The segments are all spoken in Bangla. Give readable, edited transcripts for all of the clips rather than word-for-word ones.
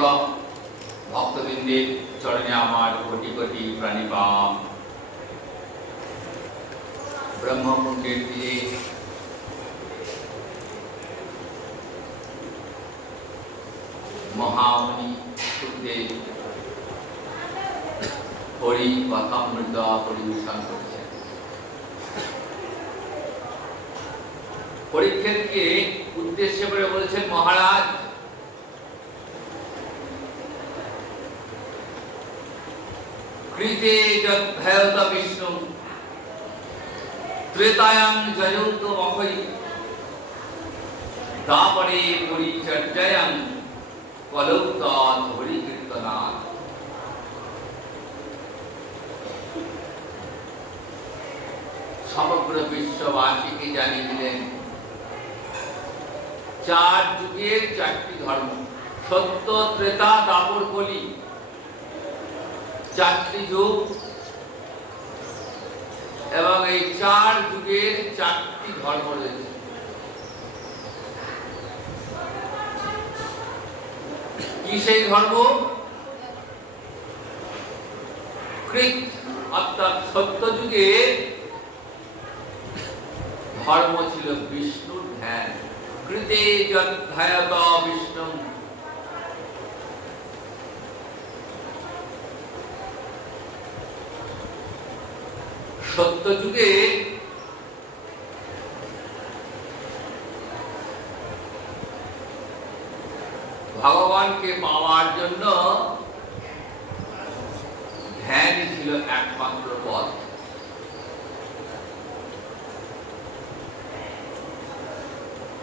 অনেক ভক্তবৃন্দের চরণে আমার কোটি কোটি প্রণাম। ব্রহ্মকুণ্ডের তীরে মহামুনি সুখদেব হরি কথামৃত পরিবেশন করেছেন। পরীক্ষিতকে উদ্দেশ্য করে বলছেন, মহারাজ, কৃতে যদ্ভয়ত বিষ্ণু ত্রেতায়াং জয়ৌত মহৈ দাপরে পরিচর্যায়াং কলৌ তৎ হরিকীর্তনাৎ। সমগ্র বিশ্ববাসীকে জানিয়ে দিলেন চার যুগের চারটি ধর্ম, সত্য, ত্রেতা, দাপর, কলি, চারটি যুগ, এবং এই চার যুগের চারটি ধর্ম রয়েছে। কি সেই ধর্ম? কৃত অর্থাৎ সত্য যুগে ধর্ম ছিল বিষ্ণুর ধ্যান। কৃতে যদ্ধ্যায়ত বিষ্ণু, সত্য যুগে ভগবানকে পাওয়ার জন্য ধ্যানই ছিল একমাত্র পথ।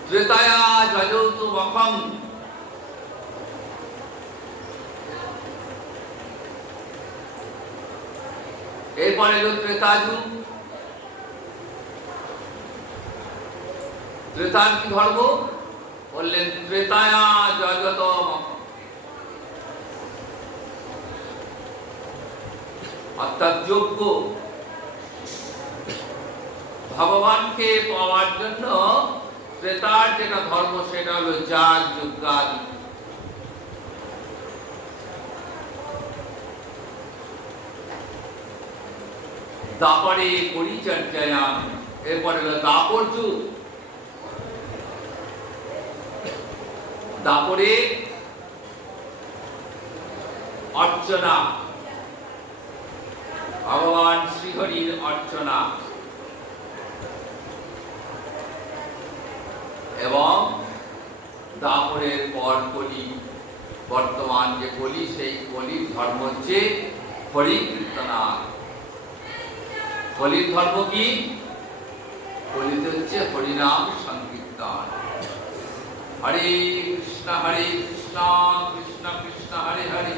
ত্রেতায়া যজৌতু মখম, এরপরে এলো ত্রেতা যুগ। ত্রেতার কি ধর্ম? বললেন ত্রেতায়া যজত মখম, অর্থাৎ যোগ্য। ভগবানকে পাওয়ার জন্য ত্রেতার যেটা ধর্ম সেটা হলো যাগ যজ্ঞাদি। দাপরে পরিচর্যায়াং, এরপরে হলো দাপর যুগ। দাপরে অর্চনা, ভগবান শ্রীহরির অর্চনা, এবং দাপরের পর কলি, বর্তমান যে কলি, সেই কলির ধর্ম হচ্ছে হরিকীর্তনাৎ। কলির ধর্ম কি? কলিতে হচ্ছে হরিনাম সংকীর্তন। হরে কৃষ্ণ কৃষ্ণ কৃষ্ণ হরে হরে,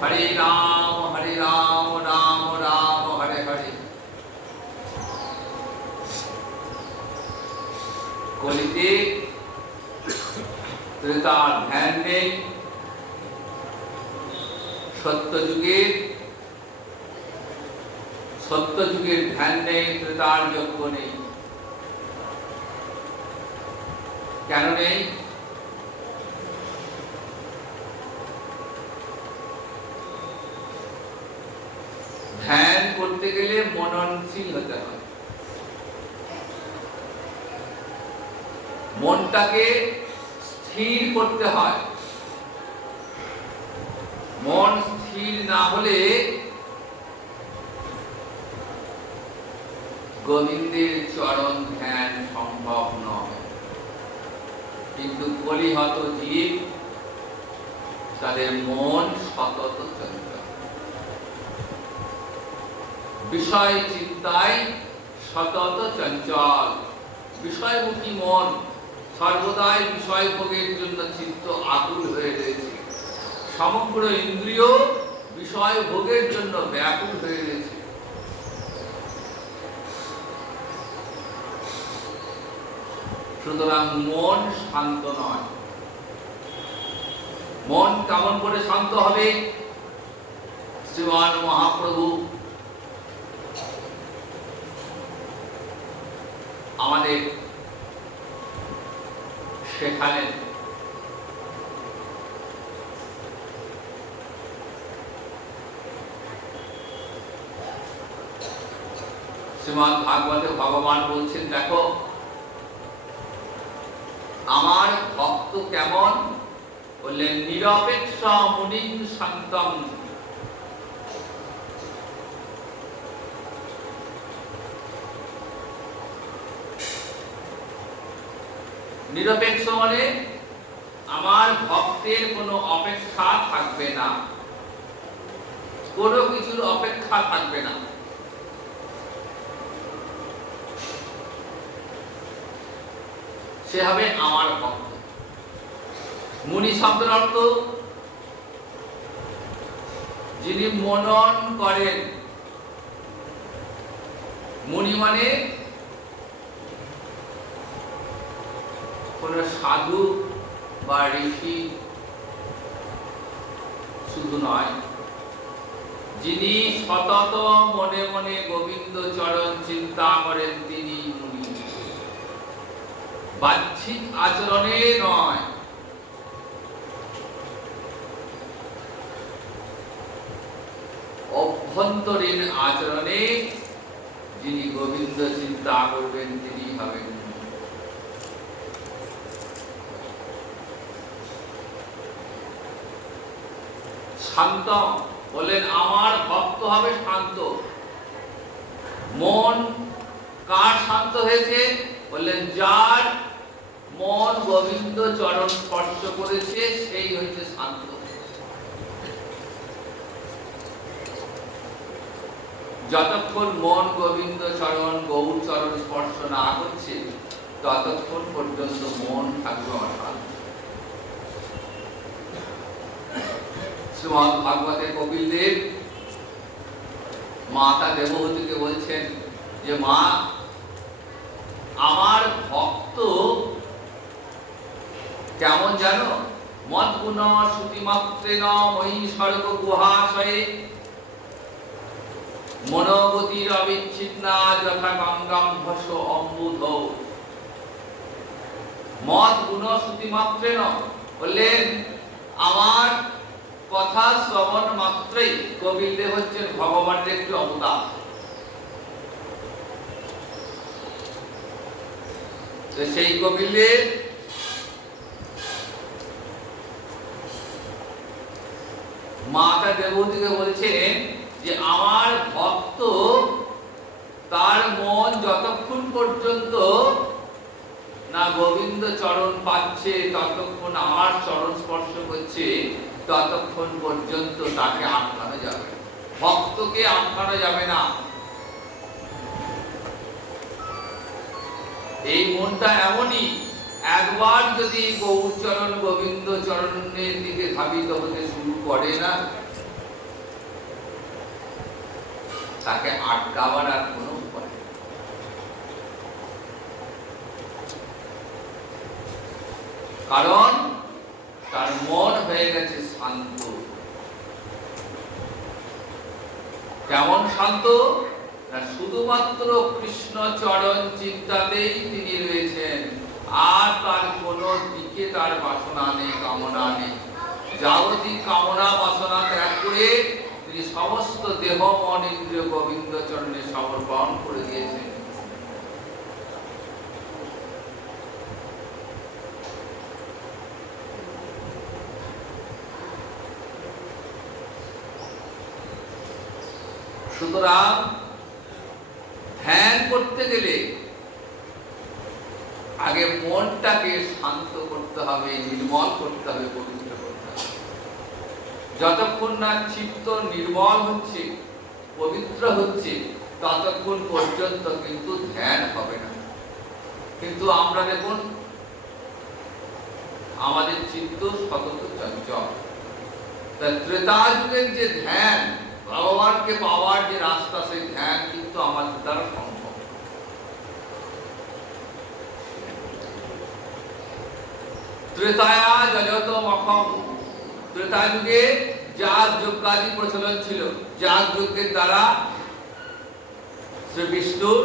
হরে রাম রাম রাম হরে হরে। কলিতে ত্রেতার ধ্যান নেই, সত্য যুগের ধ্যান নেই, ত্রেতার যজ্ঞ নেই। কেন নেই? ধ্যান করতে গেলে মননশীল হতে হয়। মনটাকে স্থির করতে হয়। মন স্থির না হলে গোবিন্দের চরণ ধ্যান সম্ভব নয়। কিন্তু কলিহত জীব, তাদের মন সতত চঞ্চল, বিষয় চিন্তায় সতত চঞ্চল। বিষয়মুখী মন সর্বদাই বিষয় ভোগের জন্য চিত্ত আকুল হয়ে রয়েছে। সমগ্র ইন্দ্রিয় বিষয় ভোগের জন্য ব্যাকুল হয়ে রয়েছে। সুতরাং মন শান্ত নয়। মন কেমন করে শান্ত হবে? শ্রীমান মহাপ্রভু আমাদের শেখালেন শ্রীমদ্ ভাগবতে ভগবান বলছেন, দেখো আমার ভক্ত কেমন, বললেন নিরপেক্ষ মুনি শান্তম। নিরপেক্ষ মানে আমার ভক্তের কোনো অপেক্ষা থাকবে না, কোনো কিছুর অপেক্ষা থাকবে না। সে হবে আমার ভক্ত। মুনি শব্দের অর্থ যিনি মনন করেন। মুনি মানে কোন সাধু বা ঋষি শুধু নয়, যিনি সতত মনে মনে গোবিন্দ চরণ চিন্তা করেন তিনি মুনি। বাহ্যিক আচরণে নয়, অভ্যন্তরীণ আচরণে যিনি গোবিন্দ চিন্তা করবেন তিনি হবেন। শান্ত বলেন আমার ভক্ত হবে শান্ত। মন কার শান্ত হয়েছে, বললেন যার মন গোবিন্দ চরণ স্পর্শ করেছে সেই হচ্ছে শান্ত। যতক্ষণ মন গোবিন্দ চরণ গৌর চরণ স্পর্শ না করছে ততক্ষণ পর্যন্ত মন থাকবে অশান্ত। শ্রীমদ্ ভাগবতে কপিল দেব মাতা দেবহূতিকে বলছেন যে মা, আমার ভক্ত কেমন জানো, মদ্গুণ শ্রুতিমাত্রেণ ময়ি সর্ব গুহাশয়ে মনোগতির অবিচ্ছিন্না যথা গঙ্গাম ভস অম্বুধ। মদ্গুণ শ্রুতিমাত্রেণ বললেন আমার কথা শ্রবণ মাত্রই, কপিল দেব হচ্ছেন ভগবানের একটি অবতার। তো সেই কপিল দেব মাতা দেবহূতিকে বলছেন যে আমার ভক্ত তার মন যতক্ষণ পর্যন্ত না গোবিন্দ চরণ পাচ্ছে, ততক্ষণ আমার চরণ স্পর্শ করছে, ততক্ষণ পর্যন্ত তাকে আটকানো যাবে, ভক্তকে আটকানো যাবে না। এই মনটা এমনই, একবার যদি গৌরচরণ গোবিন্দ চরণের দিকে ধাবিত হতে শুরু করে না, তাকে আটকাবার আর কোনো উপায় নেই। কারণ তার মন হয়ে গেছে শান্ত। কেমন শান্ত না, শুধুমাত্র কৃষ্ণ চরণ চিন্তাতেই তিনি রয়েছেন, আর তার কোনো দিকে তার বাসনা নেই, কামনা নেই। যাবতীয় কামনা বাসনা ত্যাগ করে তিনি সমস্ত দেহ মন ইন্দ্রিয় গোবিন্দ চরণে সমর্পণ করে দিয়েছেন। সুতরাং ধ্যান করতে গেলে আগে মনটাকে শান্ত করতে হবে, নির্মল করতে হবে, পবিত্র করতে হবে। যতক্ষণ না চিত্ত নির্মল হচ্ছে, পবিত্র হচ্ছে, ততক্ষণ পর্যন্ত কিন্তু ধ্যান হবে না। কিন্তু আমরা দেখুন আমাদের চিত্ত সতত চঞ্চল। ত্রেতা যুগের যে ধ্যান, ভগবানকে পাওয়ার যে রাস্তা, সেই ধ্যান কিন্তু আমাদের দ্বারা সম্ভব। ত্রেতায়া যজত মখম, ত্রেতা যুগে যাগ যজ্ঞাদি প্রচলন ছিল। যাগ যজ্ঞের দ্বারা শ্রী বিষ্ণুর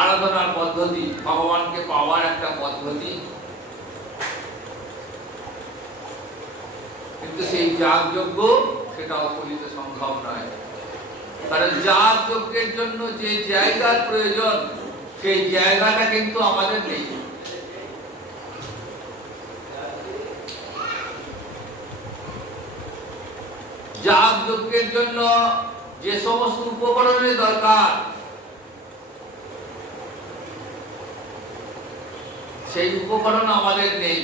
আরাধনার পদ্ধতি, ভগবানকে পাওয়ার একটা পদ্ধতি। কিন্তু সেই যাগ যজ্ঞ সেটাও কলিতে সম্ভব নয়। কারণ যাগ যজ্ঞের জন্য যে জায়গার প্রয়োজন সেই জায়গাটা কিন্তু আমাদের নেই। যাগ যজ্ঞের জন্য যে সমস্ত উপকরণের দরকার সেই উপকরণ আমাদের নেই,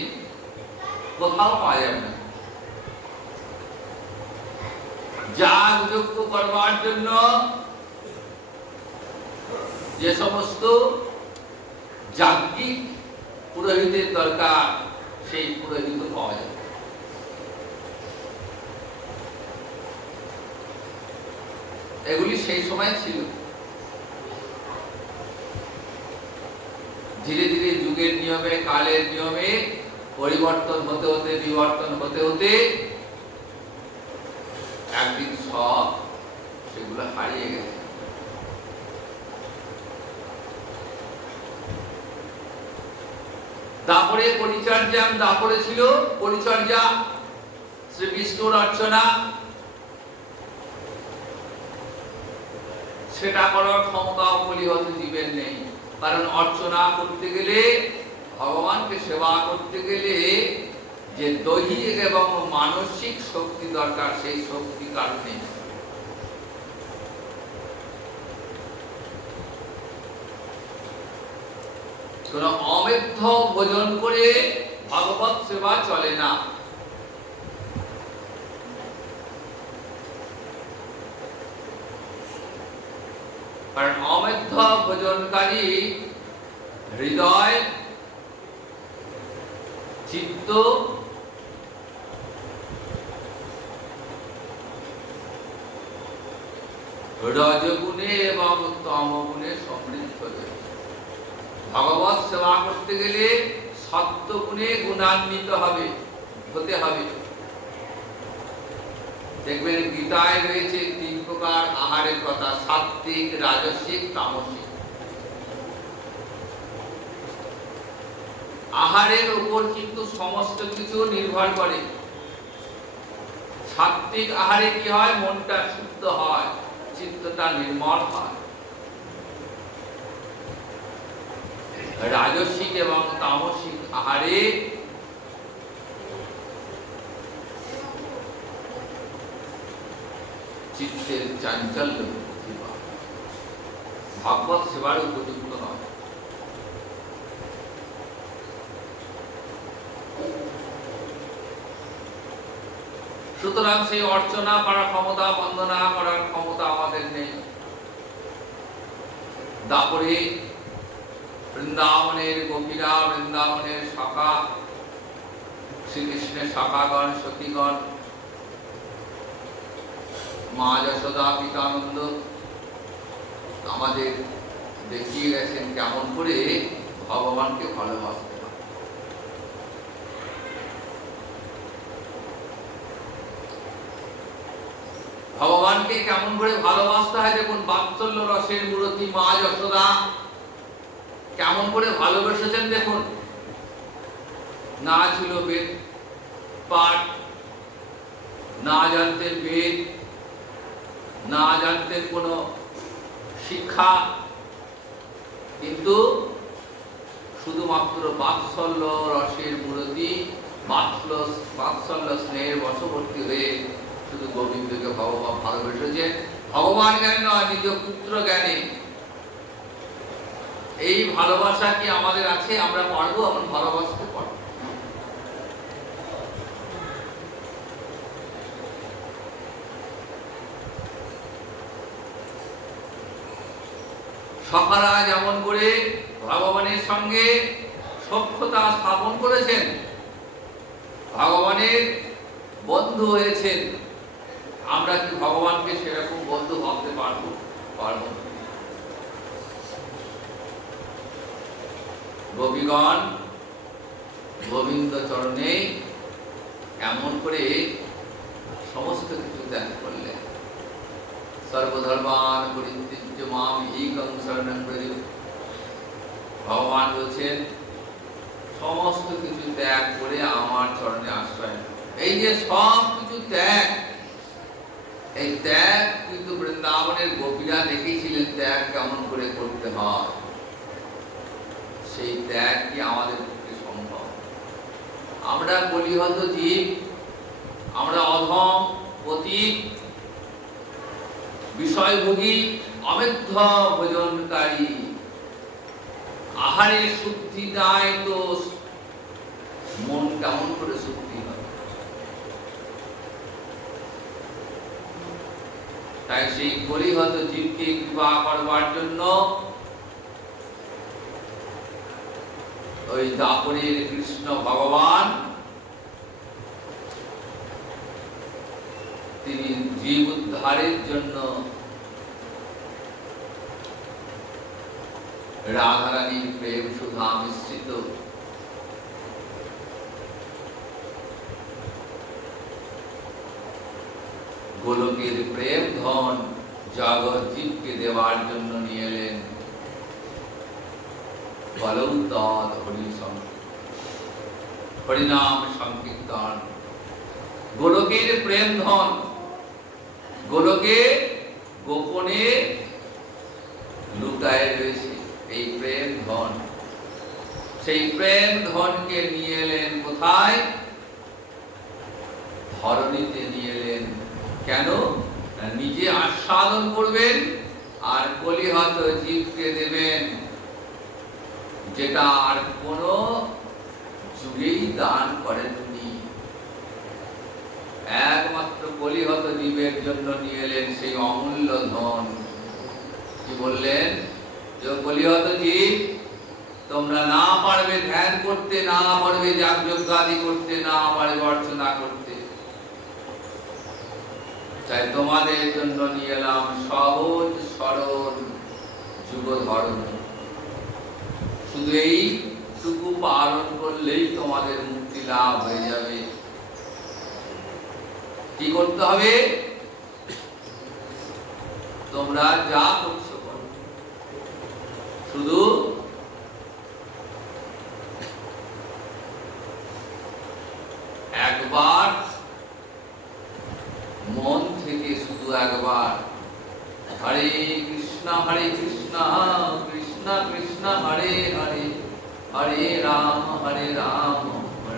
কোথাও পাওয়া যাবে না। যাগ যজ্ঞ করবার জন্য যে সমস্ত যাজ্ঞিক পুরোহিতের দরকার সেই পুরোহিত পাওয়া যাবে। এগুলি সেই সময় ছিল। ধীরে ধীরে যুগের নিয়মে, কালের নিয়মে পরিবর্তন হতে হতে, বিবর্তন হতে হতে একদিন সব সেগুলো হারিয়ে গেছে। তারপরে পরিচর্যা, তারপরে ছিল পরিচর্যা, শ্রী বিষ্ণুর অর্চনা, সেটা করার ক্ষমতাও কলিহত জীবের নেই। কারণ অর্চনা করতে গেলে, ভগবানকে সেবা করতে গেলে যে দৈহিক এবং মানসিক শক্তি দরকার, সেই শক্তি কার নেই। কোন অমেধ্য ভোজন করে ভগবত সেবা চলে না। কারণ অমেধ্য ভোজনকারী হৃদয়, চিত্ত রজগুণে এবং তমগুণে সমৃদ্ধ। ভগবত সেবা করতে গেলে সত্যগুণে গুণান্বিত হতে হবে। দেখবেন গীতায় রয়েছে 3 প্রকার আহারের কথা: সাত্ত্বিক, রাজসিক, তামসিক। আহারের উপর কিন্তু সমস্ত কিছু নির্ভর করে। সাত্ত্বিক আহারে কি হয়? মনটা শুদ্ধ হয়, চিত্তটা নির্মল হয়। রাজসিক এবং তামসিক আহারে চিত্তের চাঞ্চল্য বৃদ্ধি পায়, ভাগবত সেবার উপযুক্ত নয়। সুতরাং সেই অর্চনা করার ক্ষমতা, বন্দনা করার ক্ষমতা আমাদের নেই। তারপরে বৃন্দাবনের গোপীরা, বৃন্দাবনের শাখা, শ্রীকৃষ্ণের শাখাগণ, সখীগণ, মা যশোদা, পিতানন্দ আমাদের দেখিয়ে গেছেন কেমন করে ভগবানকে ভালোবাসতে হয়। ভগবানকে কেমন করে ভালোবাসতে হয় দেখুন। বাৎসল্য রসের মূরতি মা যশোদা কেমন করে ভালোবেসেছেন দেখুন। না ছিল বেদ পাঠ, না জানতেন বেদ, না জানতেন কোনো শিক্ষা, কিন্তু শুধুমাত্র বাৎসল্য রসের মূরতি, বাৎসল্য স্নেহের বশবর্তী হয়ে শুধু গোবিন্দকে ভগবান ভালোবেসেছে। ভগবান জ্ঞানে নয়, নিজ পুত্র জ্ঞানে। এই ভালোবাসা কি আমাদের আছে? আমরা পারবো এমন ভালোবাসতে? পারবো। সখারা যেমন করে ভগবানের সঙ্গে সখ্যতা স্থাপন করেছেন, ভগবানের বন্ধু হয়েছেন, আমরা কি ভগবানকে সেরকম বন্ধু ভাবতে পারবো? পারবো। গোপীগণ গোবিন্দ চরণে এমন করে সমস্ত কিছু ত্যাগ করলেন। সর্বধর্মান পরিত্যজ্য মাম একং শরণং ব্রজ। ভগবান বলছেন সমস্ত কিছু ত্যাগ করে আমার চরণে আশ্রয়। এই যে সব কিছু ত্যাগ, এই ত্যাগ কিন্তু বৃন্দাবনের গোপীরা দেখেছিলেন ত্যাগ কেমন করে করতে হয়। সেই ত্যাগ কি আমাদের পক্ষে সম্ভব? আমরা কলিহত জীব, আমরা অধম, পতিত, বিষয়ভোগী, অমেধ্য ভোজনকারী। আহারে শুদ্ধি নাই তো মন কেমন করে শুদ্ধি হবে? তাই সেই কলিহত জীবকে কৃপা করবার জন্য ওই দাপরের কৃষ্ণ ভগবান তিনি জীব উদ্ধারের জন্য রাধারানীর প্রেম সুধা মিশ্রিত গোলকের প্রেম ধন জগৎ জীবকে দেওয়ার জন্য নিয়ে এলেন। হরিনাম সংকীর্তন, গোলকের প্রেম ধন, গোলকে গোপনে লুকায় রয়েছে এই প্রেম ধন। সেই প্রেম ধনকে নিয়ে এলেন কোথায়? ধরণীতে নিয়ে এলেন। কেন? নিজে আস্বাদন করবেন আর কলিহত জীবকে দেবেন, যেটা আর কোন যুগেই দান করেননি। একমাত্র কলিহত জীবের জন্য নিয়ে এলেন সেই অমূল্য ধন। কি বললেন? যে কলিহত জীব, তোমরা না পারবে ধ্যান করতে, না পারবে যাগযজ্ঞাদি করতে, না পারবে অর্চনা করতে, তাই তোমাদের জন্য নিয়ে এলাম সহজ সরল যুগ ধর্ম। শুধু এইটুকু পালন করলেই তোমাদের মুক্তি লাভ হয়ে যাবে। কি করতে হবে? তোমরা যা করছো করো, শুধু একবার মন থেকে, শুধু একবার হরে কৃষ্ণ কৃষ্ণ কৃষ্ণ হরে হরে, হরে রাম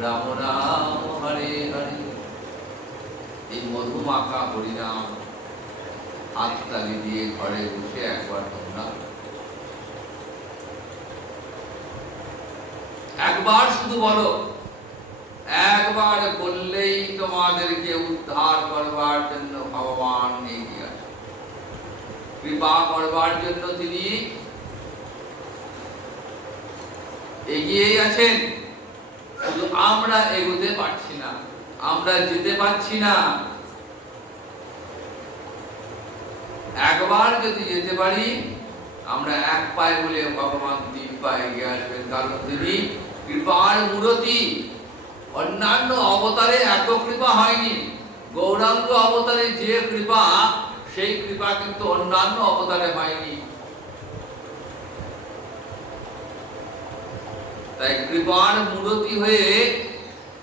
রাম রাম হরে হরে। এই মধুমাখা হরিনাম হাততালি দিয়ে ঘরে বসে একবার তোমরা একবার শুধু বলো। একবার বললেই তোমাদেরকে উদ্ধার করবার জন্য ভগবান এগিয়ে আসে, কৃপা করবার জন্য তিনি এগিয়েই আছেন। শুধু আমরা এগোতে পারছি না, আমরা যেতে পারছি না। একবার যদি যেতে পারি, আমরা এক পায়ে বলে ভগবান 3 পায়ে এগিয়ে আসবেন, কারণ তিনি কৃপার মূরতি। অন্যান্য অবতারে এত কৃপা হয়নি। গৌরাঙ্গ অবতারে যে কৃপা, সেই কৃপা কিন্তু অন্যান্য অবতারে হয়নি। তাই কৃপার মূরতি হয়ে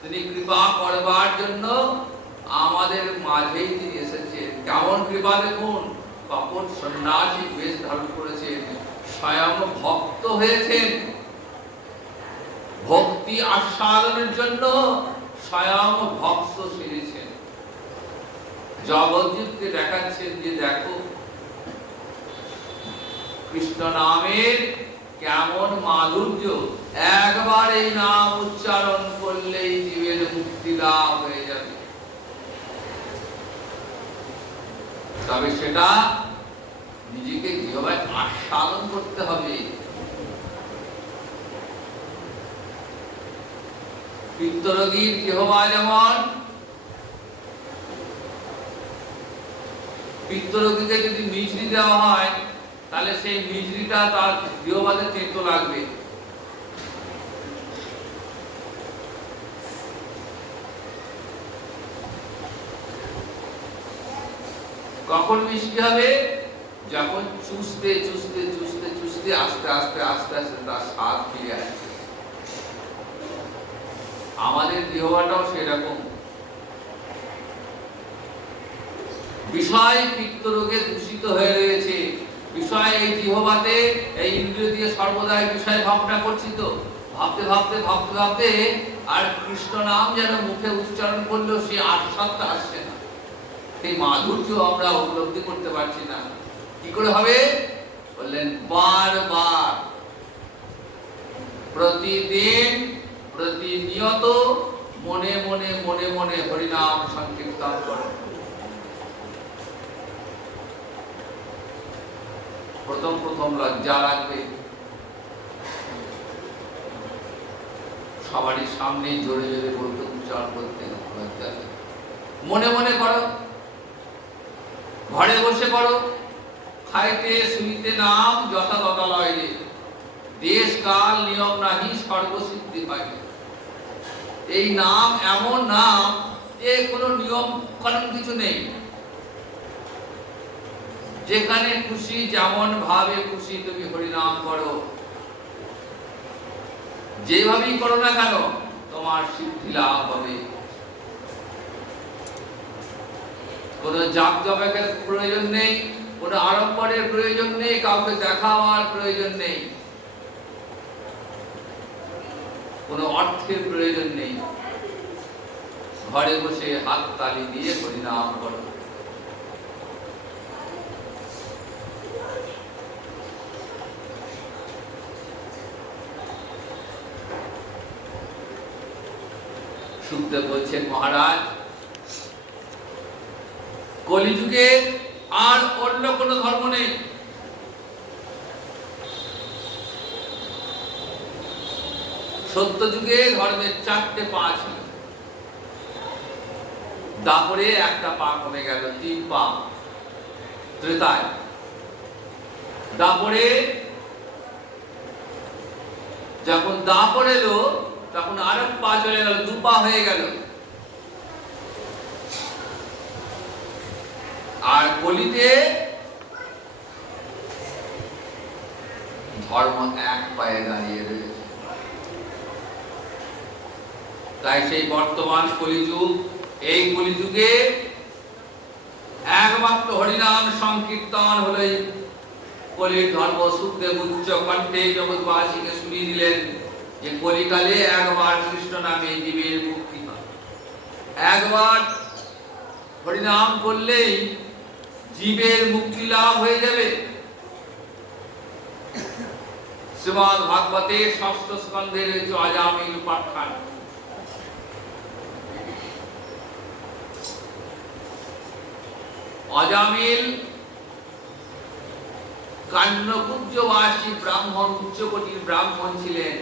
তিনি কৃপা করবার জন্য আমাদের মাঝেই তিনি এসেছেন। কেমন কৃপা দেখুন! কপট সন্ন্যাসী বেশ ধারণ করেছেন, স্বয়ং ভক্ত হয়েছেন। ভক্তি আস্বাদনের জন্য স্বয়ং ভক্ত সেরেছেন। জগৎজীবকে দেখাচ্ছেন যে দেখো কৃষ্ণ নামের কেমন মাধুর্য। একবার এই নাম উচ্চারণ করলেই জীবের মুক্তি লাভ হয়ে যাবে। তবে সেটা নিজেকে কিভাবে আস্বাদন করতে হবে। পিত্তরোগীর জিহ্বা যেমন, পিত্তরোগীকে যদি মিছরি দেওয়া হয়, তাহলে সেই মিছরিটা তার জিহ্বাতে তেতো লাগবে। কখন মিষ্টি হবে? যখন চুষতে চুষতে চুষতে চুষতে আস্তে আস্তে আস্তে আস্তে তার স্বাদ ফিরে আসে। আমাদের জিহ্বাটাও সেরকম। বিষয় পিত্তরোগে দূষিত হয়ে রয়েছে। বিষয় এই জিহ্বাতে, এই ইন্দ্রিয় দিয়ে সর্বদাই বিষয় ভাবনা করছি, তো ভাবতে ভাবতে ভাবতে ভাবতে আর কৃষ্ণ নাম যেন মুখে উচ্চারণ করলেও সেই আস্বাদটা আসছে না, সেই মাধুর্য আমরা উপলব্ধি করতে পারছি না। কি করে হবে? বললেন বারবার, প্রতিদিন, প্রতিনিয়ত মনে মনে মনে মনে হরিনাম সংকীর্তন করো। প্রথম প্রথম লজ্জা লাগবে, সবারই সামনে জোরে জোরে বলতে, উচ্চারণ করতে লজ্জা লাগে। মনে মনে করো, ঘরে বসে করো, খাইতে শুইতে নাম যথা তথা লয় রে, দেশ কাল নিয়ম নাহি সর্বসিদ্ধি হয়। এই নাম এমন নাম যে কোনো নিয়ম কানুন কিছু নেই, যেখানে খুশি যেমন ভাবে খুশি তুমি হরিনাম করো, যেভাবেই করো না কেন তোমার সিদ্ধি লাভ হবে। কোনো জাঁকজমকের প্রয়োজন নেই, কোনো আড়ম্বরের প্রয়োজন নেই, কাউকে দেখাবার প্রয়োজন নেই, কোনো অর্থের প্রয়োজন নেই। ঘরে বসে হাত তালি দিয়ে হরিনাম করো। শুকদেব বলছেন, মহারাজ, কলিযুগে আর অন্য কোন ধর্ম নেই। সত্য যুগে ধর্মের 4টে পা ছিল, দাপরে একটা পা কমে গেল, 3 পা। ত্রেতায় দাপরে, যখন দাপর এলো তখন আরেক পা চলে গেল, 2 পা হয়ে গেল। আর কলিতে ধর্ম 1 পায়ে দাঁড়িয়ে রয়েছে। তাই সেই বর্তমান কলিযুগ, এই কলিযুগে একমাত্র হরিনাম সংকীর্তন হলোই কলির ধর্ম। শুকদেব উচ্চ কণ্ঠে জগৎবাসীকে শুনিয়ে দিলেন যে কলিকালে একবার কৃষ্ণ নামে জীবের মুক্তি হয়, একবার হরিনাম করলেই জীবের মুক্তি লাভ হয়ে যাবে। শ্রীমদ্ ভাগবতের 6ষ্ঠ স্কন্ধের অজামিল উপাখ্যান। অজামিল কান্যকুব্জবাসী ব্রাহ্মণ, উচ্চকোটির ব্রাহ্মণ ছিলেন,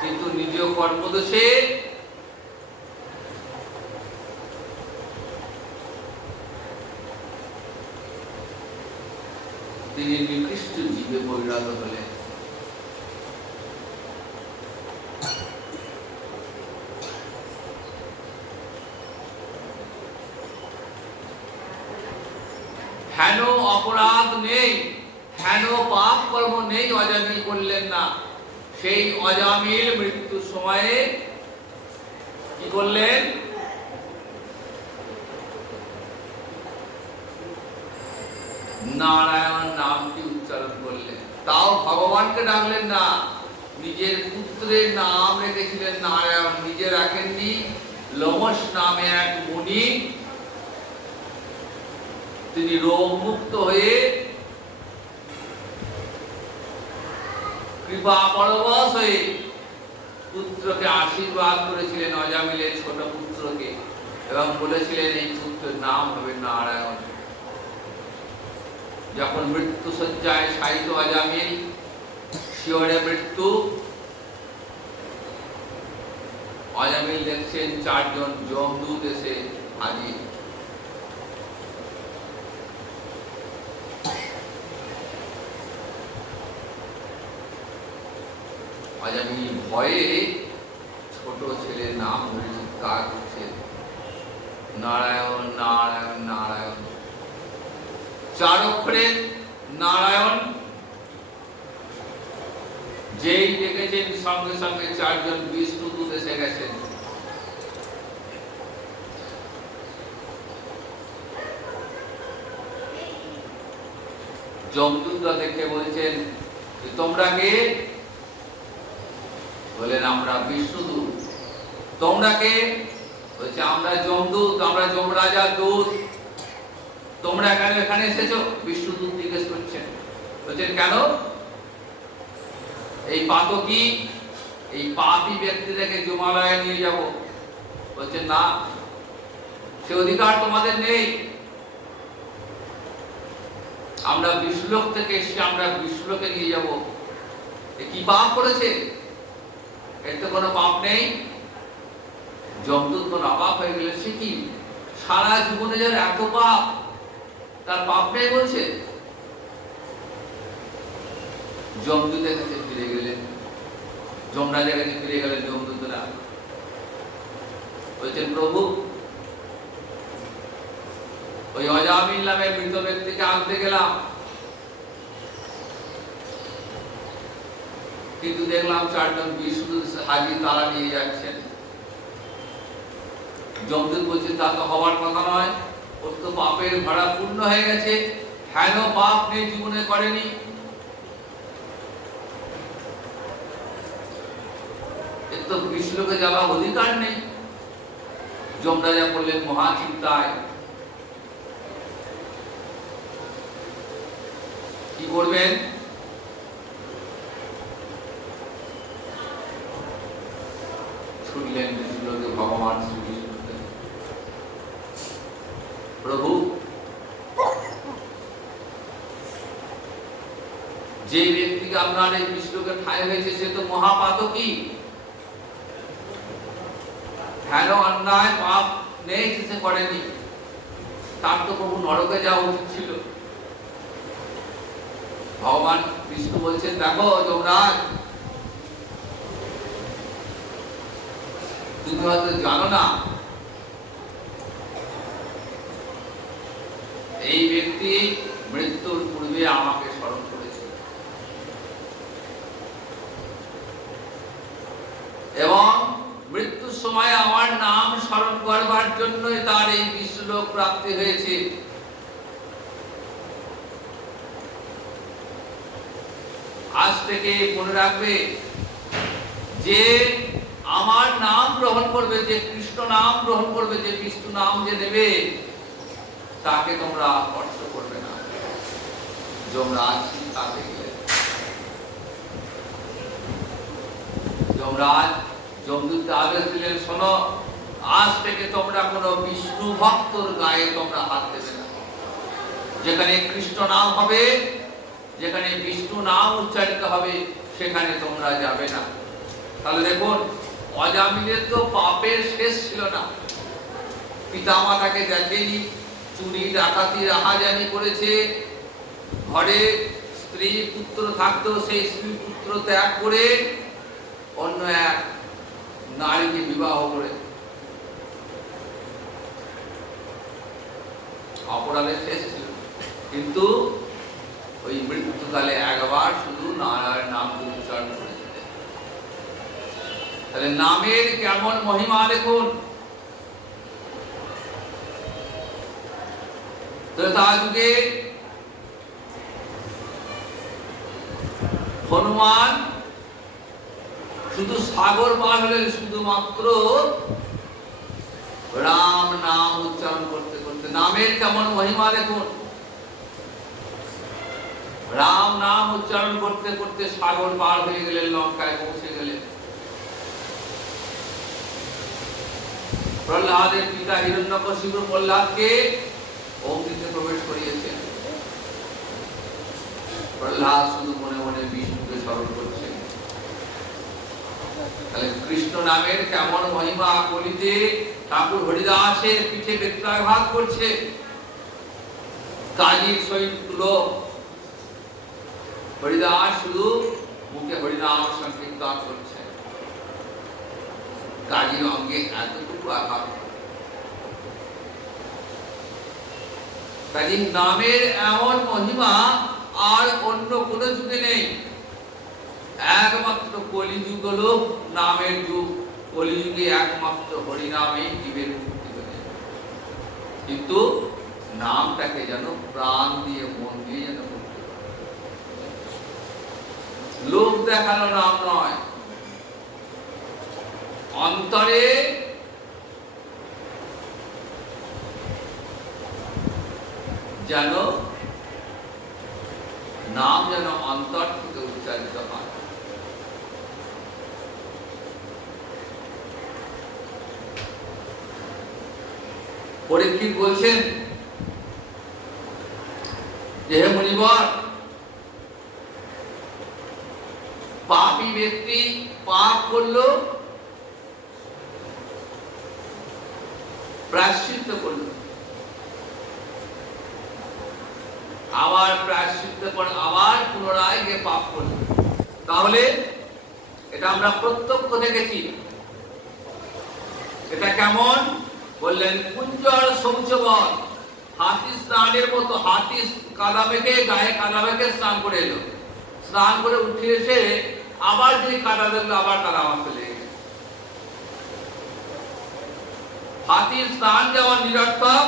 কিন্তু নিজ কর্মদোষে তিনি নিকৃষ্ট জীবে পরিণত হলেন। হেন অপরাধ নেই, হেন পাপ কর্ম নেই অজামিল করলেন না। সেই অজামিল মৃত্যুর সময়ে কি করলেন? নারায়ণ নামটি উচ্চারণ করলেন। তাও ভগবানকে ডাকলেন না, নিজের পুত্রের নাম রেখেছিলেন নারায়ণ, নিজে রাখেননি। লোমশ নামে এক মুনি, তিনি রোগ মুক্ত হয়ে কৃপা পরবশ হয়ে পুত্রকে আশীর্বাদ করেছিলেন, অজামিলের ছোট পুত্রকে, এবং বলেছিলেন এই পুত্রের নাম হবে নারায়ণ। যখন মৃত্যু শয্যায় শায়িত অজামিল, শিয়রে মৃত্যু, অজামিল দেখছেন 4 জন যমদূত এসে হাজির। অজামিল ভয়ে ছোট ছেলের নাম ধরে চিৎকার করছে, নারায়ণ নারায়ণ নারায়ণ। 4 অক্ষরের নারায়ণ যেই দেখেছেন, সঙ্গে সঙ্গে 4 জন বিষ্ণুদূত এসে গেছেন। যমদূত দেখে বলছেন, তোমরা কে? বলেন, আমরা বিষ্ণুদূত। তোমরা কে? বলছে, আমরা যমদূত, আমরা যমরাজার দূত। তোমরা এখানে এসেছো? বিষ্ণুদূত জিজ্ঞেস করছেন। বলছেন, কেন? এই পাতকী, এই পাপী ব্যক্তিটাকে যমালয়ে নিয়ে যাব। বলছেন, না, সে অধিকার তোমাদের নেই। আমরা বিষ্ণুলোক থেকে এসে আমরা বিষ্ণুলোকে নিয়ে যাব। এ কি পাপ করেছে? এর তো কোনো পাপ নেই। যমদূত কোন অবাক হয়ে গেলে, সে কি সারা জীবনে যার এত পাপ, তার পাপ নেই বলছে? যমদূতের কাছে ফিরে গেলেন, যমরাজার কাছে ফিরে গেলেন যমদূতরা। বলছেন, প্রভু, ওই অজামিল নামের মৃত ব্যক্তিকে আনতে গেলাম, কিন্তু দেখলাম 4 জন বিষ্ণুদূত হাজির, তারা নিয়ে যাচ্ছেন। যমদূত বলছেন, তা তো হওয়ার কথা নয়, ওর তো পাপের ভাড়া পূর্ণ হয়ে গেছে, হেন পাপ নেই জীবনে করেনি। এর তো বিষ্ণুলোকে যাওয়ার অধিকার নেই। যমরাজা বললেন, মহাচিন্তায়, কি করবেন? ছুটলেন বিষ্ণুলোকে ভগবান শ্রীকৃষ্ণ। প্রভু, যে ব্যক্তিকে আপনার এই বিষ্ণুকে ঠাঁই হয়েছে, সে তো মহাপাতকী, হেন অন্যায় পাপ নেই সে করেনি, তার তো প্রভু নরকে যাওয়া উচিত ছিল। ভগবান বিষ্ণু বলছেন, দেখো যমরাজ, তুমি হয়তো জানো না, এই ব্যক্তি মৃত্যুর পূর্বে আমাকে স্মরণ করেছে এবং মৃত্যুর সময় আমার নাম স্মরণ করবার জন্যই তার এই বিষ্ণুলোক প্রাপ্তি হয়েছে। আজ থেকে মনে রাখবে, যে আমার নাম গ্রহণ করবে, যে কৃষ্ণ নাম গ্রহণ করবে, যে বিষ্ণু নাম যে নেবে, তাকে তোমরা স্পর্শ করবে না। যমরাজ তাকে গেলেন। যমরাজ যমদূতকে আদেশ দিলেন, শোনো, আজ থেকে তোমরা কোনো বিষ্ণু ভক্তর গায়ে তোমরা হাত দেবে না। যেখানে কৃষ্ণ নাম হবে, যেখানে বিষ্ণু নাম উচ্চারিত হবে, সেখানে তোমরা যাবে না। তাহলে দেখুন, অজামিলের তো পাপের শেষ ছিল না। পিতামাতাকে দেখেনি, চুরি ডাকাতি রাহাজানি করেছে, ঘরে স্ত্রী পুত্র থাকতো, সেই স্ত্রী পুত্র ত্যাগ করে অন্য এক নারীকে বিবাহ করে অপরাধের শেষ ছিল। কিন্তু ওই মৃত্যুকালে একবার শুধু নারায়ণ নাম উচ্চারণ করেছিলেন। তাহলে নামের কেমন মহিমা দেখুন। ত্রেতা যুগে হনুমান শুধু সাগর পার হলেন শুধুমাত্র রাম নাম উচ্চারণ করতে করতে। নামের কেমন মহিমা দেখুন। রাম নাম উচ্চারণ করতে করতে সাগর পার হয়ে গেলেন, লঙ্কায় পৌঁছে গেলেন। প্রহ্লাদের পিতা হিরণ্যকশিপু প্রহ্লাদকে অগ্নিতে প্রবেশ করিয়েছেন। প্রহ্লাদ শুধু মনে মনে বিষ্ণুকে স্মরণ করছে। তাহলে কৃষ্ণ নামের কেমন মহিমা কলিতে ঠাকুর হরিদাসের পিঠে বেত্রাঘাত করছে। কাজীর সহিত তুলো হরিদাস শুধু মুখে হরিনাম সংকীর্তন করছে, কাজীর অঙ্গে এতটুকু আঘাত। কাজী নামের এমন মহিমা আর অন্য কোন যুগে নেই। একমাত্র কলিযুগ হলো নামের যুগ। কলিযুগে একমাত্র হরিনামে জীবের মুক্তি হয়ে। কিন্তু নামটাকে যেন প্রাণ দিয়ে মন দিয়ে যেন মুক্তি করে। লোক দেখানো নাম নয়, অন্তরে যেন নাম যেন অন্তর থেকে উচ্চারিত হয়। পরীক্ষিত বলছেন যে হে মুনিবর, পাপী ব্যক্তি পাপ করলো, প্রায়শ্চিত্ত করলো, আবার প্রায়শ্চিত্ত পর আবার পুনরায় গিয়ে পাপ করলো, তাহলে এটা আমরা প্রত্যক্ষ দেখেছি। এটা কেমন বললেন? কুঞ্জর শৌচবন, হাতি স্নানের মতো। হাতি কাদা মেখে, গায়ে কাদা মেখে স্নান করে এলো, স্নান করে উঠে এসে আবার যদি কাদা দেখলো, আবার কাদা মাখতে লেগে গেল। হাতির স্নান যেমন নিরর্থক,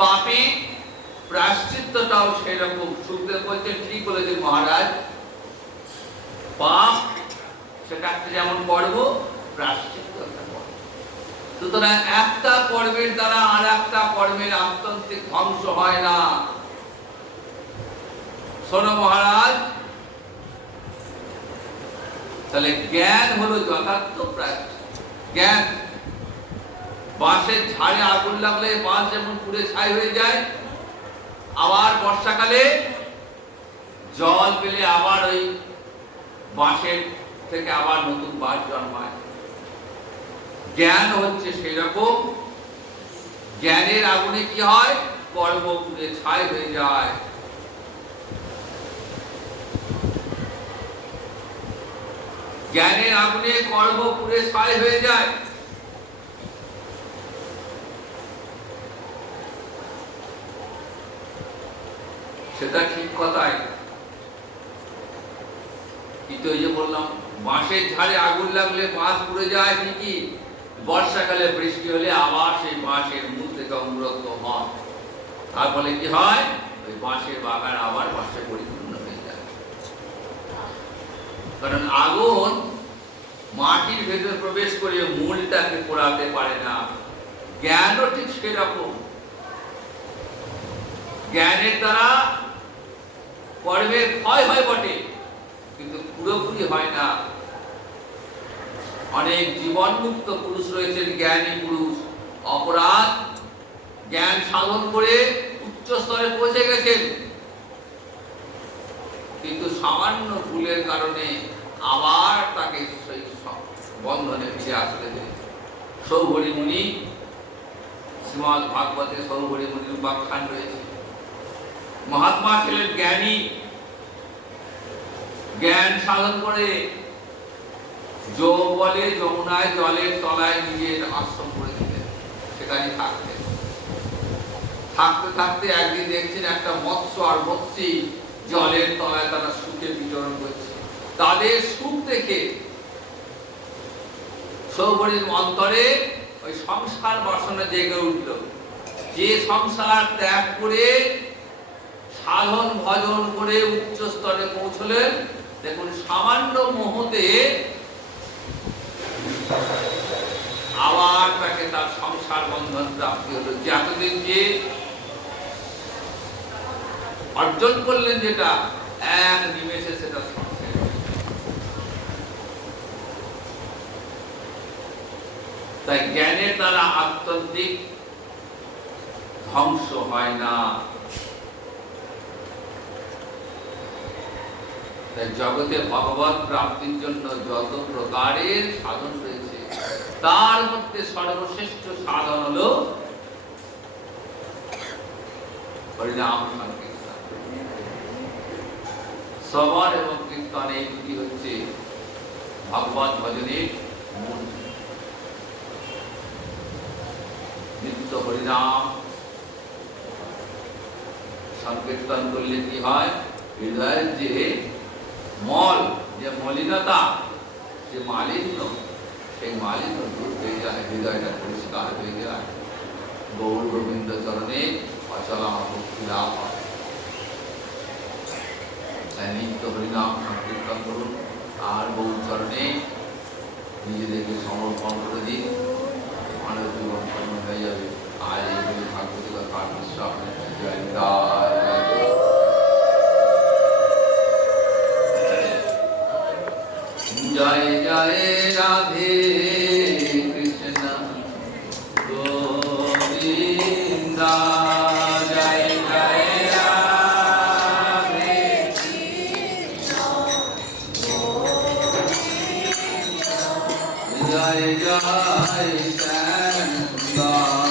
পাপী প্রায়শ্চিত্তটাও সেই রকম। সুখদেব বলছেন ঠিক বলেছেন মহারাজ, পাপ সেটা একটা যেমন কর্ম, প্রায়শ্চিত্ত একটা কর্ম। সুতরাং একটা কর্মের দ্বারা আর একটা কর্মের আত্যন্তিক ধ্বংস হয় না। শোনো মহারাজ, তাহলে জ্ঞান হলো যথার্থ প্রায়শ্চিত্ত। জ্ঞান, বাঁশের ঝাড়ে আগুন লাগলে বাঁশ যেমন পুড়ে ছাই হয়ে যায়, আবার বর্ষাকালে জল পেলে আবার ওই বাঁশের থেকে আবার নতুন বাঁশ জন্মায়। জ্ঞান হচ্ছে সেই রকম। জ্ঞানের আগুনে কি হয়? কর্ম পুড়ে ছাই হয়ে যায়। জ্ঞানের আগুনে কর্ম পুড়ে ছাই হয়ে যায়। সেটা ঠিক কথাই, কিন্তু ওই যে বললাম, বাঁশের ঝাড়ে আগুন লাগলে বাঁশ পুড়ে যায় ঠিকই, বর্ষাকালে বৃষ্টি হলে আবার সেই বাঁশের মূল থেকে অঙ্কুরোদ্গত হয়। তার ফলে কি হয়? ওই বাঁশের বাগান আবার বাঁশে পরিপূর্ণ হয়ে যায়। কারণ আগুন মাটির ভেতরে প্রবেশ করে মূলটাকে পোড়াতে পারে না। জ্ঞানও ঠিক সেরকম। জ্ঞানের দ্বারা কর্মের ক্ষয় হয় বটে, কিন্তু পুরোপুরি হয় না। অনেক জীবনমুক্ত পুরুষ রয়েছেন, জ্ঞানী পুরুষ, অপরাধ জ্ঞান সাধন করে উচ্চ স্তরে পৌঁছে গেছেন, কিন্তু সামান্য ভুলের কারণে আবার তাকে সেই বন্ধনে ফিরে আসতে হবে। সৌভরি মুনি, শ্রীমদ্ ভাগবতে সৌভরি মুনির উপাখ্যান রয়েছে। মহাত্মা ছিলেন জ্ঞানী, জ্ঞান সাধন করে বলে যমুনায় জলের তলায় নিজের আশ্রম করে দিলেন, সেখানে থাকতেন। থাকতে থাকতে একদিন দেখছেন একটা মৎস্য আর মৎস্যী জলের তলায় তারা সুখে বিচরণ করছে। তাদের সুখ দেখে সৌভরির অন্তরে ওই সংসার বাসনা জেগে উঠল। যে সংসার ত্যাগ করে সাধন ভজন করে উচ্চ স্তরে পৌঁছলেন, দেখুন সামান্য মুহূর্তে আবার তাকে তার সংসার বন্ধন প্রাপ্তি হলো। যে এতদিন যে অর্জন করলেন, যেটা এক নিমেষে সেটা তাই জ্ঞানের দ্বারা আত্যন্তিক ধ্বংস হয় না। জগতে ভগবত প্রাপ্তির জন্য যত প্রকারের সাধন রয়েছে, তার মধ্যে সর্বশ্রেষ্ঠ সাধন হলো হরিনাম সংকীর্তন। শ্রবণ এবং কীর্তন, এই দুটি হচ্ছে ভগবত ভজনের মূল। নিত্য হরিনাম সংকীর্তন করলে কি হয়? হৃদয়ের যে মল, যে মলিনতা, যে মালিন্য, সেই মালিন্য দূর হয়ে যায়, হৃদয়টা পরিষ্কার হয়ে যায়। গৌর গোবিন্দ চরণে অচলা ভক্তি লাভ হয়। তাই নিত্য হরিনাম সংকীর্তন করুন আর বহু চরণে নিজেদেরকে সমর্পণ করে দিন, মানব জীবন পূর্ণ হয়ে যাবে। আর এইভাবে ভাগবতী কথা বিশ্ব আপনার জয় জয় জয় রাধে কৃষ্ণ গোবিন্দা জয় জয় রাধে জয় জয় শ্যাম